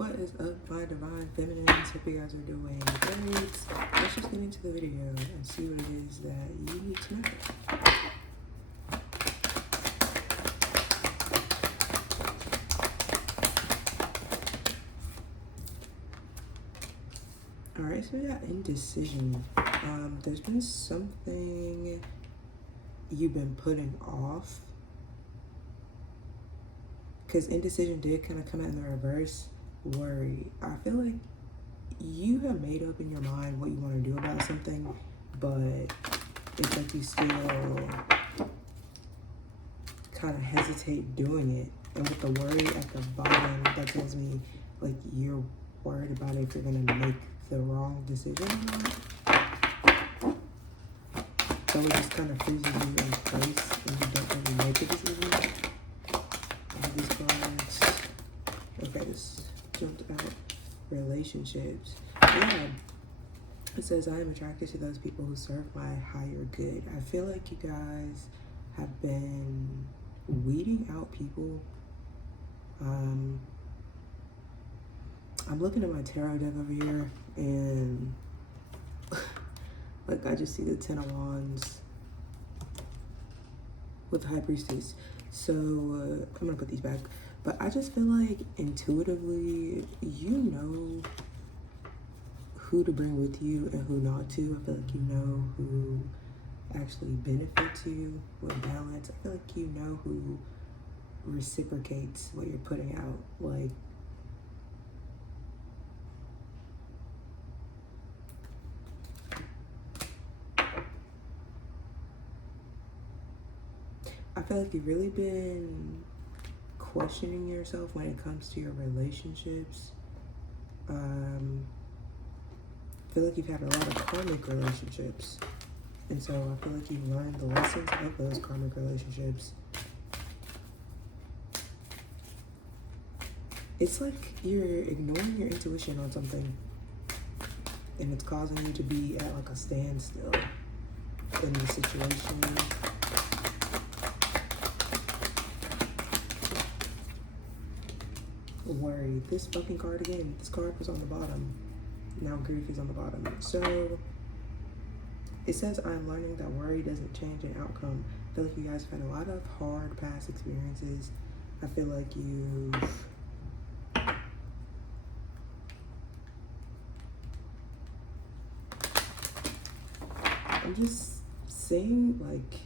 What is up, my divine feminines? Hope you guys are doing great. Let's just get into the video and see what it is that you need to know. Alright, so we got indecision. There's been something you've been putting off. Because indecision did kind of come out in the reverse. Worry. I feel like you have made up in your mind what you want to do about something, but it's like you still kind of hesitate doing it. And with the worry at the bottom, that tells me like you're worried about if you're going to make the wrong decision or not. So it just kind of freezes you in place and you don't really make a decision. And these cards, okay, this jumped out. Relationships. Yeah. It says, I am attracted to those people who serve my higher good. I feel like you guys have been weeding out people. I'm looking at my tarot deck over here, and like I just see the Ten of Wands with the High Priestess. So I'm gonna put these back. But I just feel like intuitively, you know who to bring with you and who not to. I feel like you know who actually benefits you with balance. I feel like you know who reciprocates what you're putting out. Like, I feel like you've really been questioning yourself when it comes to your relationships. I feel like you've had a lot of karmic relationships, and so I feel like you've learned the lessons of those karmic relationships. It's like you're ignoring your intuition on something, and it's causing you to be at like a standstill in the situation. Worry. This fucking card again. This card was on the bottom. Now grief is on the bottom. So it says, I'm learning that worry doesn't change an outcome. I feel like you guys have had a lot of hard past experiences. I feel like you've I'm just saying, like,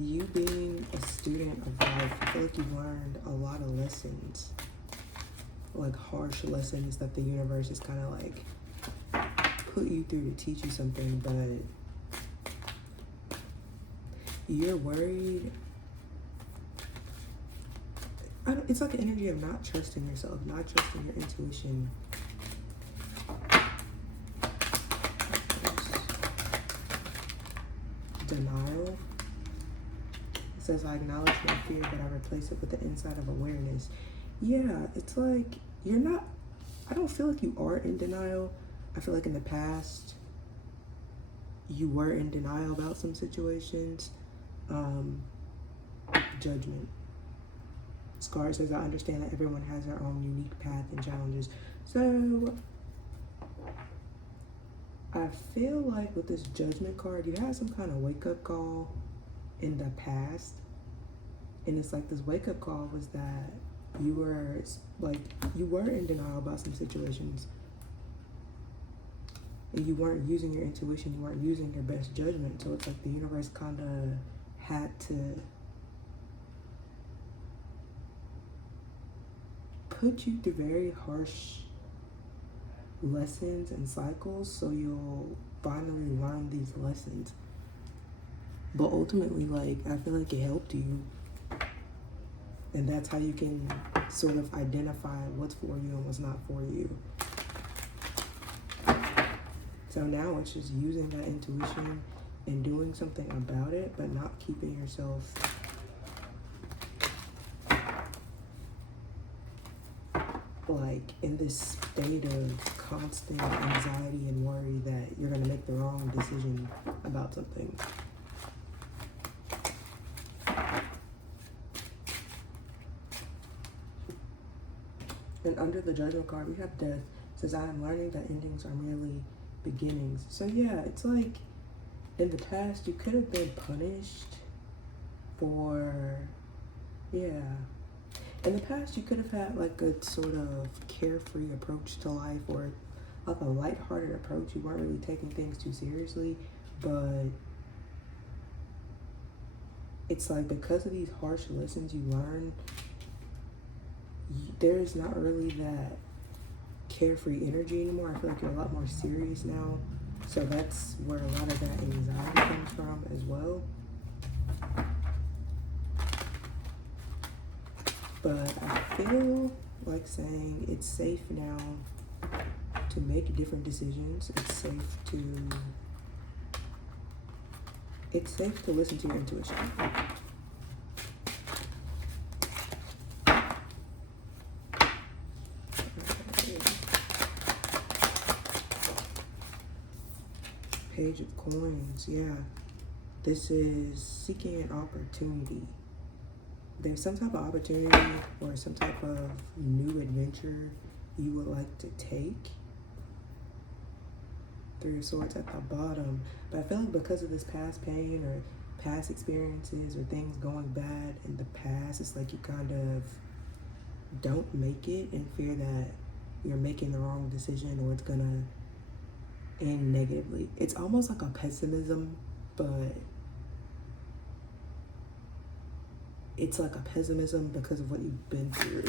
you being a student of life, I feel like you've learned a lot of lessons, like harsh lessons that the universe is kind of like put you through to teach you something, but you're worried. It's like the energy of not trusting yourself, not trusting your intuition. Denial. Says, I acknowledge my fear, but I replace it with the insight of awareness. Yeah, it's like you're not, I don't feel like you are in denial. I feel like in the past you were in denial about some situations. Judgment. Scar says, I understand that everyone has their own unique path and challenges. So I feel like with this Judgment card, you had some kind of wake-up call in the past, and it's like this wake-up call was that you were in denial about some situations, and you weren't using your intuition, you weren't using your best judgment. So it's like the universe kind of had to put you through very harsh lessons and cycles so you'll finally learn these lessons. But ultimately, like, I feel like it helped you. And that's how you can sort of identify what's for you and what's not for you. So now it's just using that intuition and doing something about it, but not keeping yourself like in this state of constant anxiety and worry that you're going to make the wrong decision about something. And under the Judgment card, we have Death. It says, I am learning that endings are merely beginnings. So yeah, it's like in the past, you could have been punished for, yeah. In the past, you could have had like a sort of carefree approach to life, or like a lighthearted approach. You weren't really taking things too seriously, but it's like because of these harsh lessons you learn, there's not really that carefree energy anymore. I feel like you're a lot more serious now. So that's where a lot of that anxiety comes from as well. But I feel like saying it's safe now to make different decisions. It's safe to listen to your intuition. Page of Coins, yeah. This is seeking an opportunity. There's some type of opportunity or some type of new adventure you would like to take. Three of Swords at the bottom. But I feel like because of this past pain or past experiences or things going bad in the past, it's like you kind of don't make it and fear that you're making the wrong decision or it's gonna end negatively. It's almost like a pessimism, but it's like a pessimism because of what you've been through.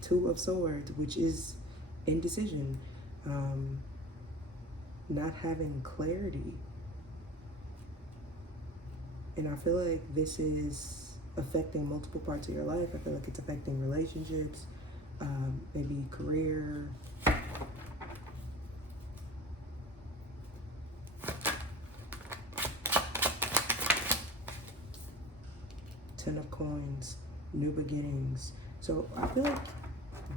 Two of Swords, which is indecision, not having clarity. And I feel like this is affecting multiple parts of your life. I feel like it's affecting relationships, maybe career. Ten of Coins, new beginnings. So I feel like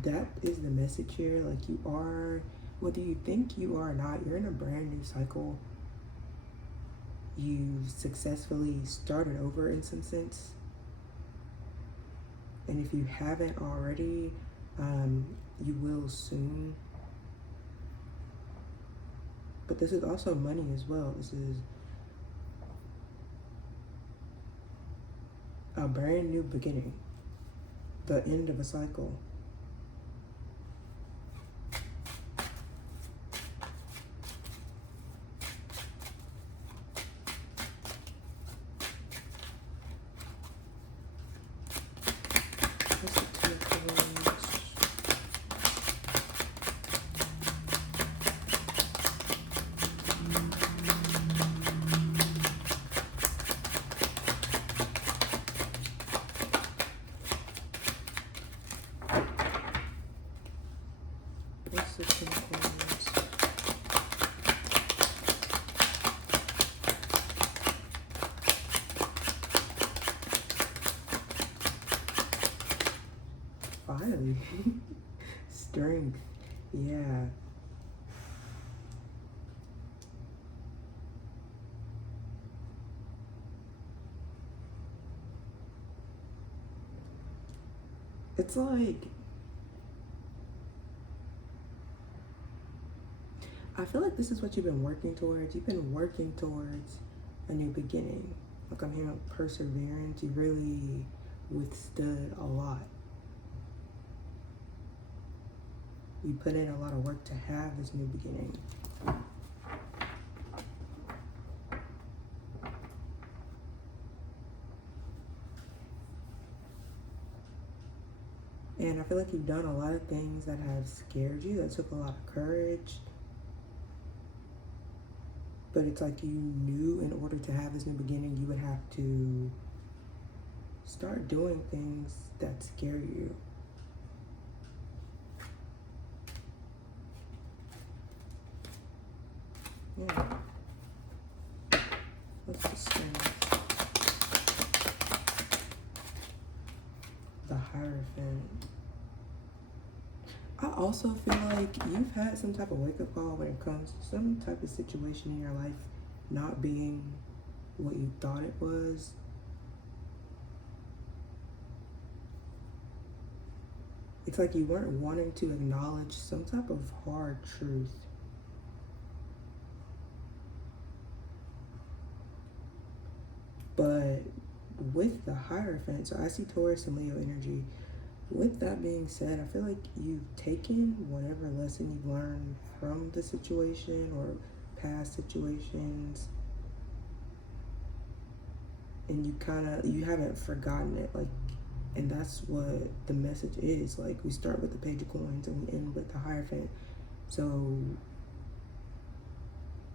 that is the message here. Like you are, whether you think you are or not, you're in a brand new cycle. You've successfully started over in some sense. And if you haven't already, you will soon. But this is also money as well. This is a brand new beginning, the end of a cycle. Finally. Strength. Yeah. It's like, I feel like this is what you've been working towards. You've been working towards a new beginning. Like I'm hearing perseverance. You really withstood a lot. You put in a lot of work to have this new beginning. And I feel like you've done a lot of things that have scared you, that took a lot of courage. But it's like you knew in order to have this new beginning, you would have to start doing things that scare you. Yeah. What's the strength? The Hierophant. I also feel like you've had some type of wake-up call when it comes to some type of situation in your life not being what you thought it was. It's like you weren't wanting to acknowledge some type of hard truth. But with the Hierophant, so I see Taurus and Leo energy. With that being said, I feel like you've taken whatever lesson you've learned from the situation or past situations, and you haven't forgotten it. Like, and that's what the message is. Like, we start with the Page of Coins and we end with the Hierophant. So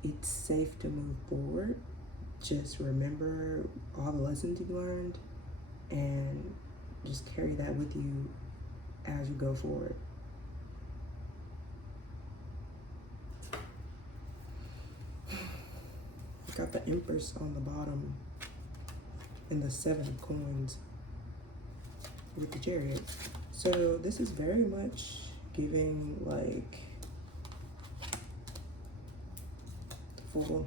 it's safe to move forward. Just remember all the lessons you learned and just carry that with you as you go forward. Got the Empress on the bottom and the 7 of Coins with the Chariot. So this is very much giving like full.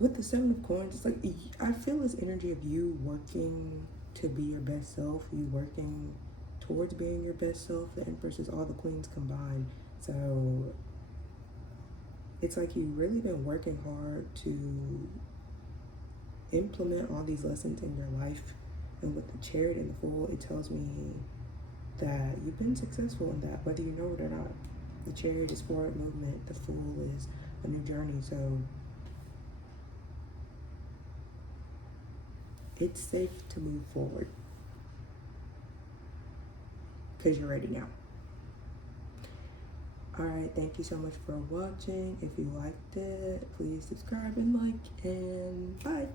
With the 7 of Coins, it's like I feel this energy of you working to be your best self, you working towards being your best self. The Empress is all the Queens combined. So it's like you've really been working hard to implement all these lessons in your life. And with the Chariot and the Fool, it tells me that you've been successful in that, whether you know it or not. The Chariot is forward movement, the Fool is a new journey. So it's safe to move forward because you're ready now. Alright, thank you so much for watching. If you liked it, please subscribe and like, and bye.